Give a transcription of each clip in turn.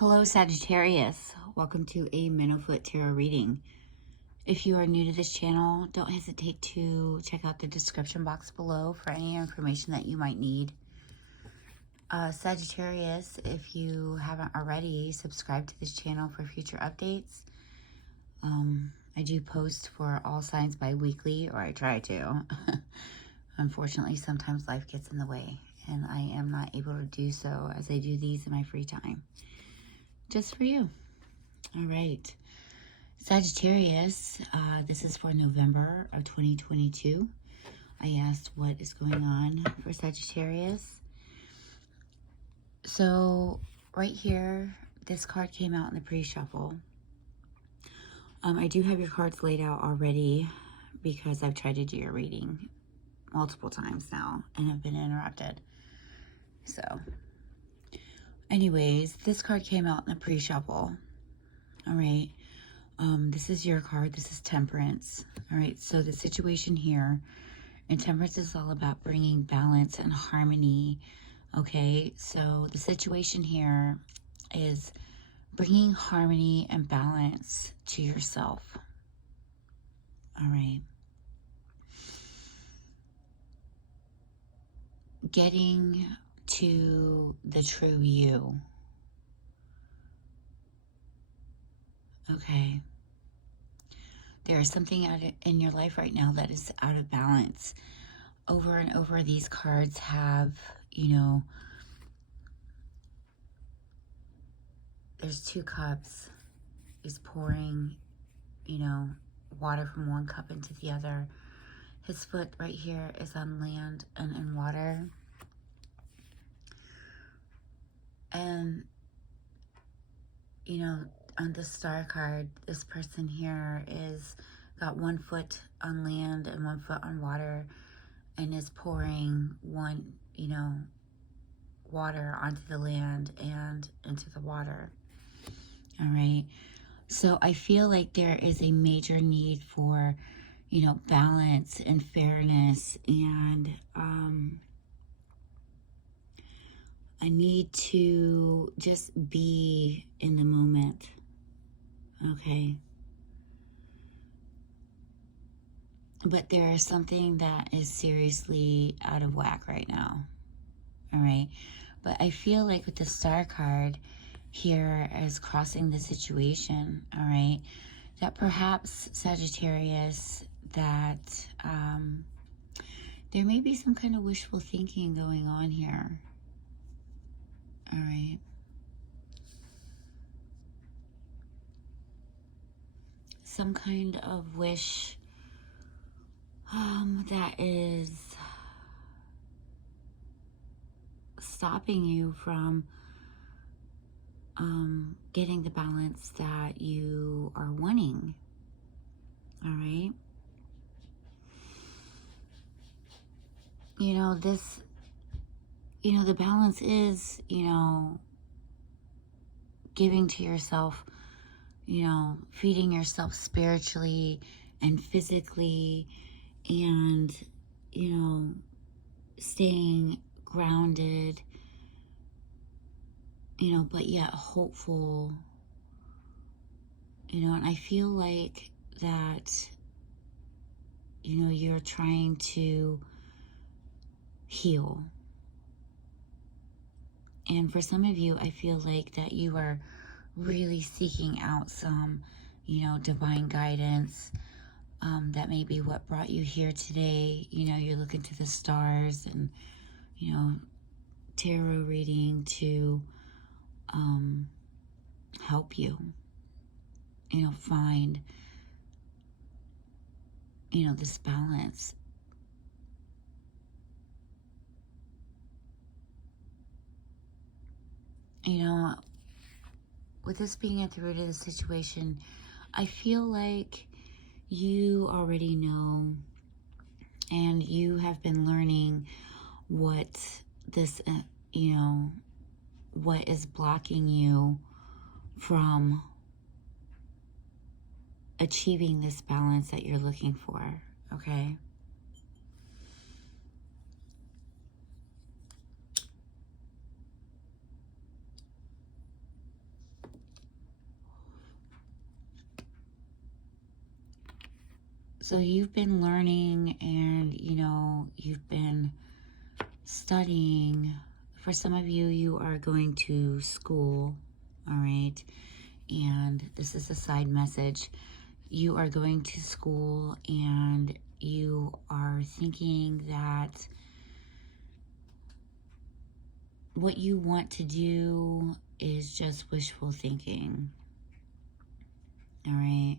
Hello, Sagittarius. Welcome to a Minnow-Foot Tarot reading. If you are new to this channel, don't hesitate to check out the description box below for any information that you might need. Sagittarius, if you haven't already, subscribe to this channel for future updates. I do post for all signs bi-weekly, or I try to. Unfortunately, sometimes life gets in the way, and I am not able to do so as I do these in my free time. Just for you. All right. Sagittarius, this is for November of 2022. I asked what is going on for Sagittarius. So right here, this card came out in the pre-shuffle. I do have your cards laid out already because I've tried to do your reading multiple times now and have been interrupted. So anyways, this card came out in the pre-shuffle. All right. This is your card. This is Temperance. All right. So the situation here, and Temperance is all about bringing balance and harmony. Okay. So the situation here is bringing harmony and balance to yourself. All right. Getting to the true you. Okay. There is something in your life right now that is out of balance. Over and over, these cards have, there's 2 cups. Is pouring, water from one cup into the other. His foot right here is on land and in water. And, on the star card, this person here is got 1 foot on land and 1 foot on water, and is pouring water onto the land and into the water. All right. So I feel like there is a major need for, balance and fairness, and I need to just be in the moment. Okay. But there is something that is seriously out of whack right now. All right. But I feel like with the star card here as crossing the situation, all right, that perhaps Sagittarius, that there may be some kind of wishful thinking going on here. All right. Some kind of wish that is stopping you from getting the balance that you are wanting. All right. The balance is, giving to yourself, feeding yourself spiritually and physically, and, staying grounded, but yet hopeful, and I feel like that, you're trying to heal. And for some of you, I feel like that you are really seeking out some, divine guidance. That may be what brought you here today. You're looking to the stars and, tarot reading to help you, find, this balance. With this being at the root of the situation, I feel like you already know, and you have been learning what this, what is blocking you from achieving this balance that you're looking for, okay? So you've been learning and, you know, you've been studying. For some of you, you are going to school, all right? And this is a side message. You are going to school and you are thinking that what you want to do is just wishful thinking, all right?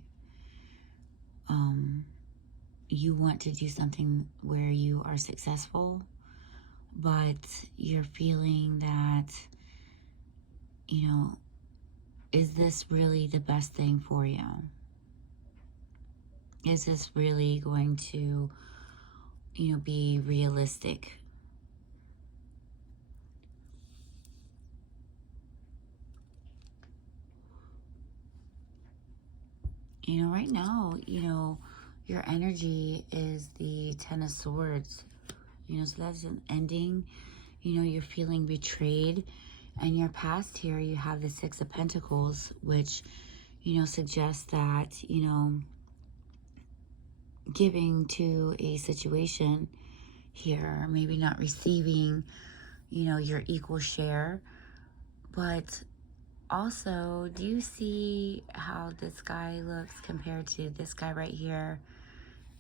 You want to do something where you are successful, but you're feeling that, you know, is this really the best thing for you? Is this really going to, you know, be realistic? You know, right now, you know, your energy is the Ten of Swords. You know, so that's an ending. You know, you're feeling betrayed. And your past here, you have the Six of Pentacles, which, you know, suggests that, you know, giving to a situation here, maybe not receiving, you know, your equal share. But also, do you see how this guy looks compared to this guy right here?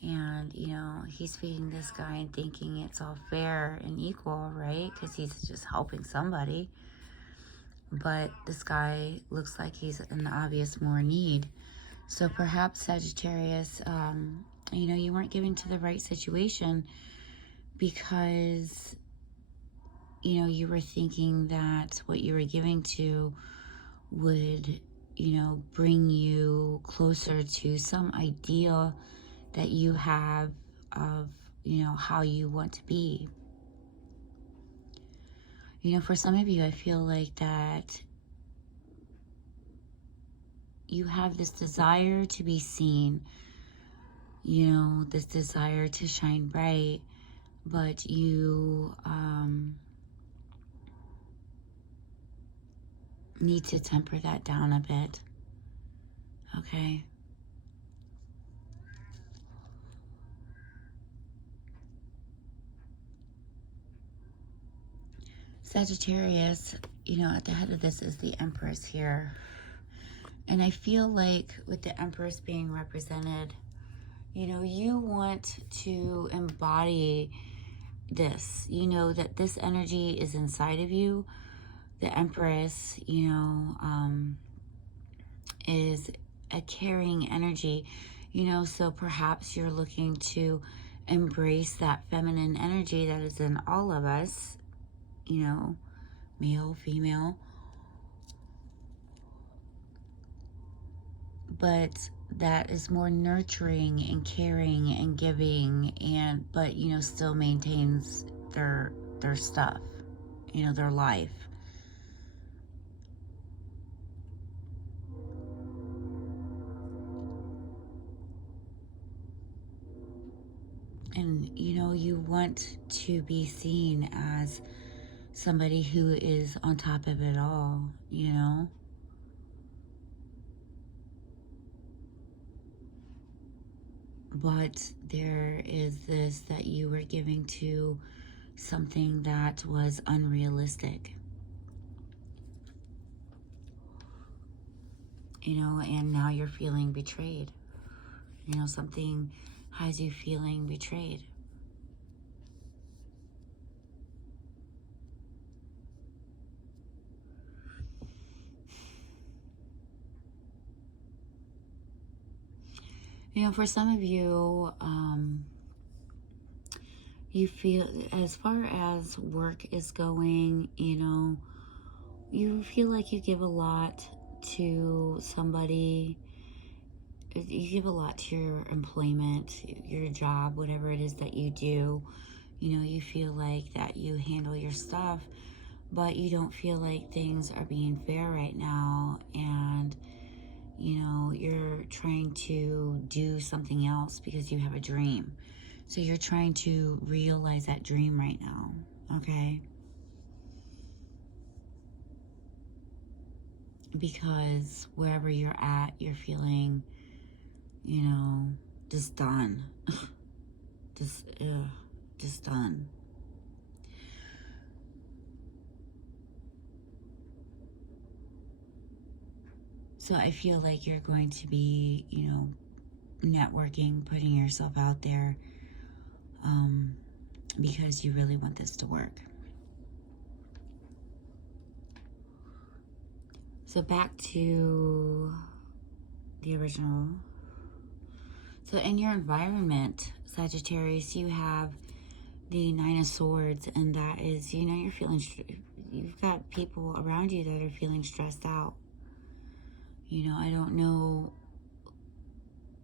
And, you know, he's feeding this guy and thinking it's all fair and equal, right? Because he's just helping somebody. But this guy looks like he's in obvious more need. So perhaps, Sagittarius, you know, you weren't given to the right situation because, you know, you were thinking that what you were giving to would, you know, bring you closer to some ideal that you have of, you know, how you want to be. You know, for some of you, I feel like that you have this desire to be seen, you know, this desire to shine bright, but you need to temper that down a bit, okay? Sagittarius, you know, at the head of this is the Empress here. And I feel like with the Empress being represented, you know, you want to embody this. You know that this energy is inside of you. The Empress, you know, is a caring energy, you know, so perhaps you're looking to embrace that feminine energy that is in all of us, you know, male, female. But that is more nurturing and caring and giving, and but, you know, still maintains their stuff, you know, their life. And, you know, you want to be seen as somebody who is on top of it all, you know? But there is this that you were giving to something that was unrealistic. You know, and now you're feeling betrayed. You know, something has you feeling betrayed. You know, for some of you, you feel, as far as work is going, you know, you feel like you give a lot to somebody. You give a lot to your employment, your job, whatever it is that you do. You know, you feel like that you handle your stuff, but you don't feel like things are being fair right now. And, you know, you're trying to do something else because you have a dream. So you're trying to realize that dream right now, okay? Because wherever you're at, you're feeling, you know, just done. Just done. So I feel like you're going to be, you know, networking, putting yourself out there, because you really want this to work. So back to the original. So in your environment, Sagittarius, you have the Nine of Swords, and that is, you know, you're feeling, you've got people around you that are feeling stressed out. You know, I don't know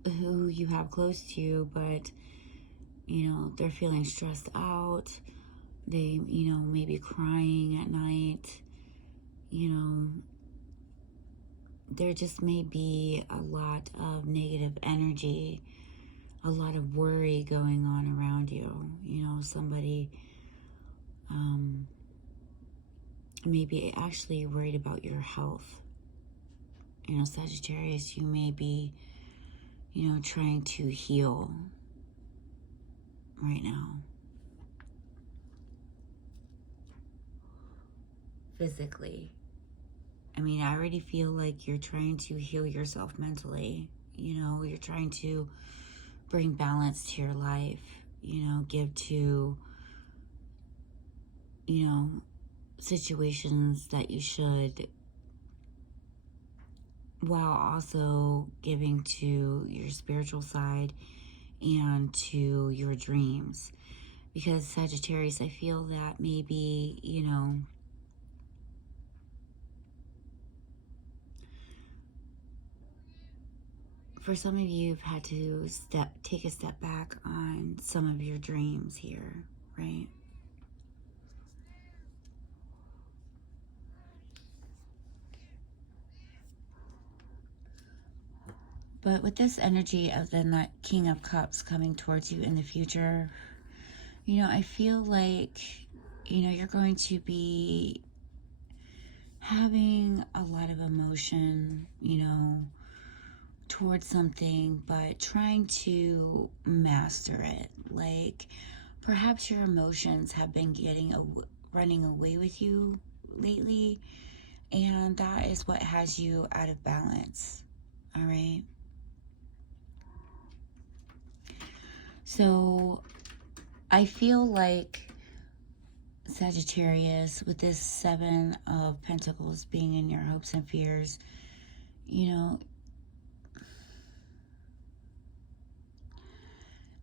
who you have close to you, but, you know, they're feeling stressed out. They, you know, maybe crying at night. You know, there just may be a lot of negative energy, a lot of worry going on around you. You know, somebody maybe actually worried about your health. You know, Sagittarius, you may be, you know, trying to heal right now. Physically. I mean, I already feel like you're trying to heal yourself mentally. You know, you're trying to bring balance to your life. You know, give to, you know, situations that you should, while also giving to your spiritual side and to your dreams. Because Sagittarius, I feel that maybe, you know, for some of you, you've had to take a step back on some of your dreams here, right? But with this energy of the King of Cups coming towards you in the future, you know, I feel like, you know, you're going to be having a lot of emotion, you know, towards something, but trying to master it. Like, perhaps your emotions have been running away with you lately, and that is what has you out of balance. All right. So I feel like Sagittarius, with this Seven of Pentacles being in your hopes and fears, you know,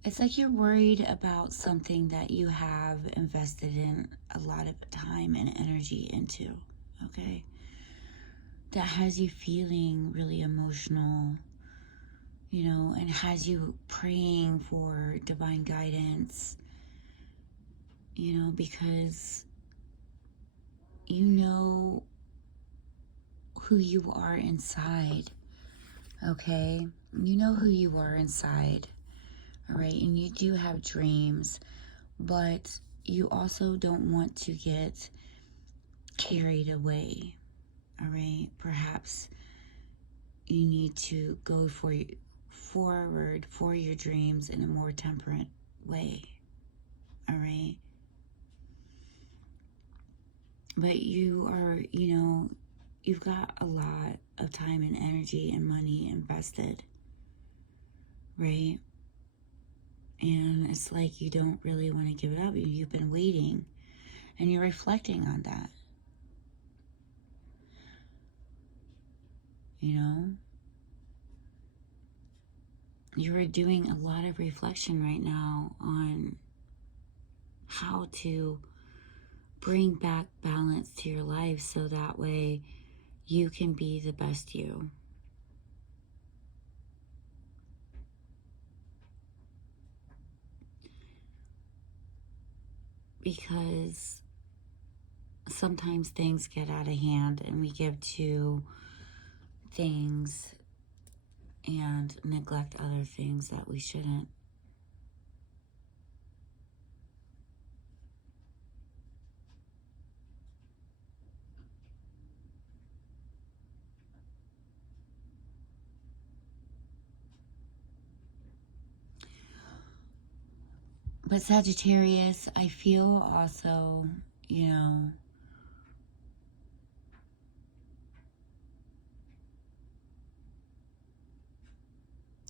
it's like you're worried about something that you have invested in a lot of time and energy into, okay? That has you feeling really emotional, you know, and has you praying for divine guidance, you know, because you know who you are inside, okay? You know who you are inside, all right? And you do have dreams, but you also don't want to get carried away, all right? Perhaps you need to go forward for your dreams in a more temperate way, all right? But you are, you know, you've got a lot of time and energy and money invested, right? And it's like you don't really want to give it up. You've been waiting and you're reflecting on that, you know? You're doing a lot of reflection right now on how to bring back balance to your life so that way you can be the best you. Because sometimes things get out of hand and we give to things and neglect other things that we shouldn't. But Sagittarius, I feel also, you know,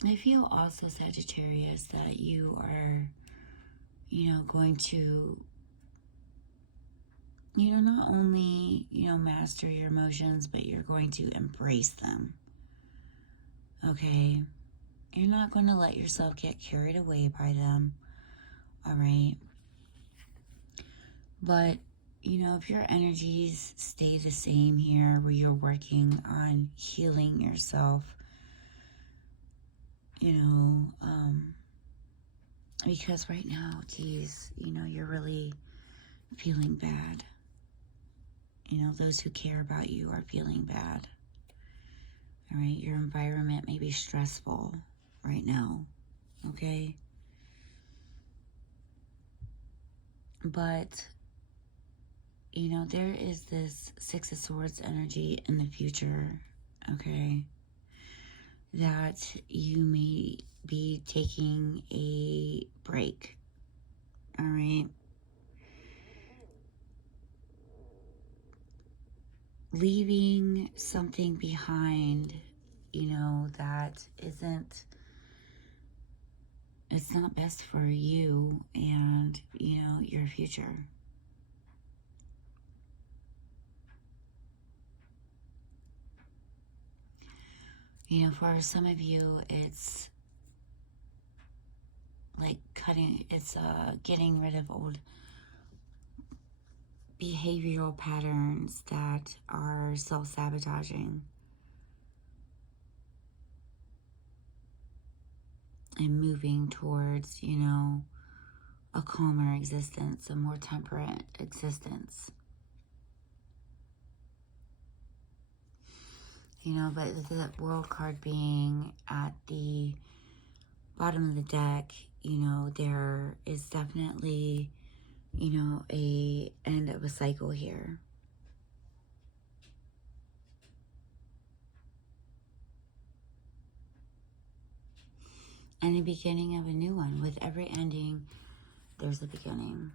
I feel also, Sagittarius, that you are, you know, going to, you know, not only, you know, master your emotions, but you're going to embrace them. Okay? You're not going to let yourself get carried away by them. All right? But, you know, if your energies stay the same here, where you're working on healing yourself, you know, because right now, geez, you know, you're really feeling bad. You know, those who care about you are feeling bad. All right, your environment may be stressful right now, okay? But, you know, there is this Six of Swords energy in the future, okay? That you may be taking a break, all right? Leaving something behind, you know, that isn't, it's not best for you and, you know, your future. You know, for some of you, it's like getting rid of old behavioral patterns that are self-sabotaging and moving towards, you know, a calmer existence, a more temperate existence. You know, but the World card being at the bottom of the deck, you know, there is definitely, you know, a end of a cycle here. And the beginning of a new one. With every ending, there's a beginning.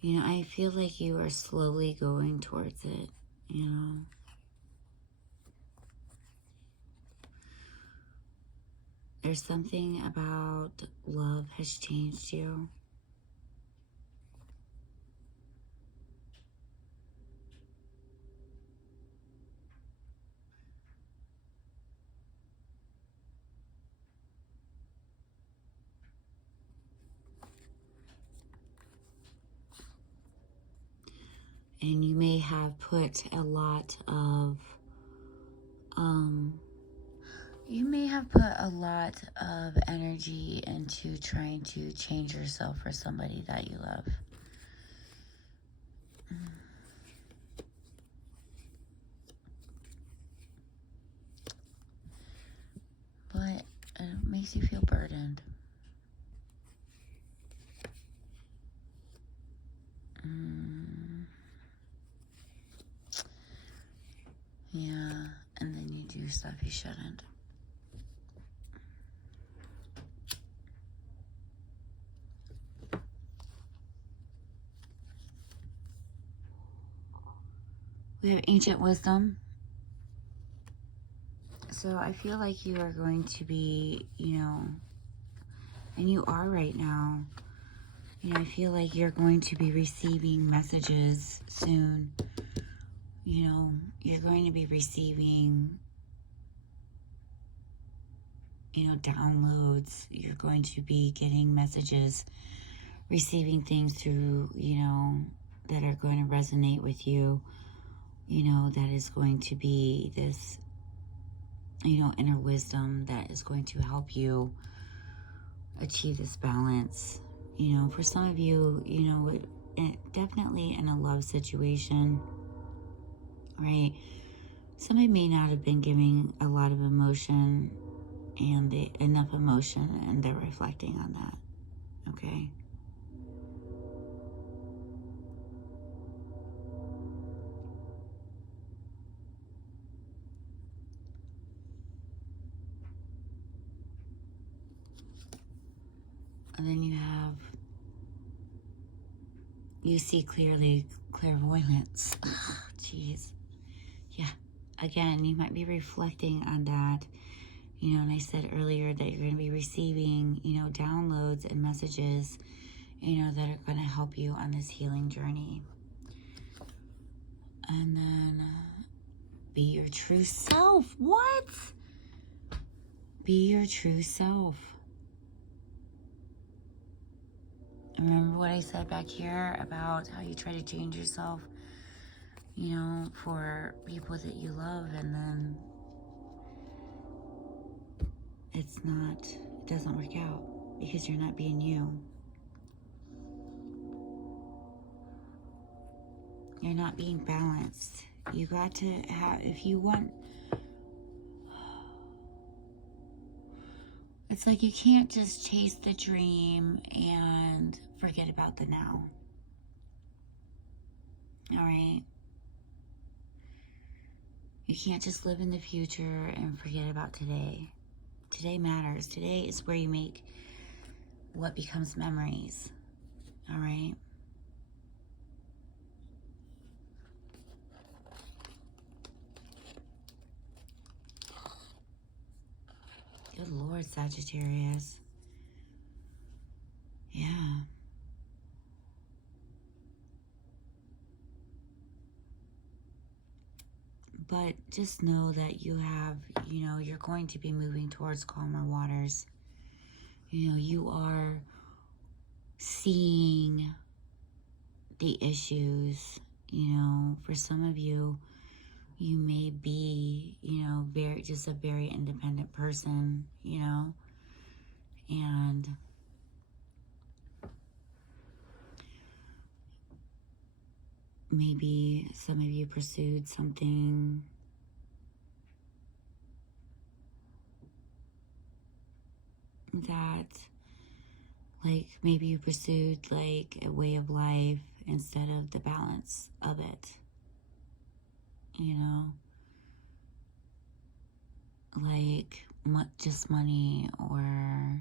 You know, I feel like you are slowly going towards it, you know. There's something about love has changed you. And you may have put a lot of, you may have put a lot of energy into trying to change yourself for somebody that you love. But it makes you feel burdened. Yeah, and then you do stuff you shouldn't. We have ancient wisdom. So I feel like you are going to be, you know, and you are right now. You know, I feel like you're going to be receiving messages soon. You know, you're going to be receiving, you know, downloads. You're going to be getting messages, receiving things through, you know, that are going to resonate with you. You know, that is going to be this, you know, inner wisdom that is going to help you achieve this balance. You know, for some of you, you know, definitely in a love situation, right? Somebody may not have been giving a lot of emotion and enough emotion, and they're reflecting on that, okay? And then you have, you see clearly, clairvoyance. Jeez. Yeah. Again, you might be reflecting on that. You know, and I said earlier that you're going to be receiving, you know, downloads and messages, you know, that are going to help you on this healing journey. And then be your true self. What? Be your true self. Remember what I said back here about how you try to change yourself, you know, for people that you love, and then it doesn't work out because you're not being you. You're not being balanced. You got to have, if you want, it's like you can't just chase the dream and forget about the now. All right? You can't just live in the future and forget about today. Today matters. Today is where you make what becomes memories. All right? Good Lord, Sagittarius. Yeah. But just know that you have, you know, you're going to be moving towards calmer waters. You know, you are seeing the issues. You know, for some of you, you may be, you know, just a very independent person, you know, and maybe some of you pursued something that, like, maybe you pursued like a way of life instead of the balance of it, you know, like just money or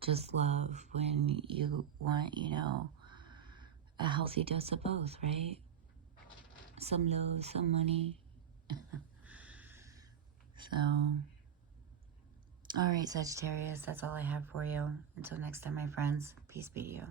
just love, when you want, you know, a healthy dose of both, right? Some love, some money. So, all right, Sagittarius, that's all I have for you. Until next time, my friends, peace be to you.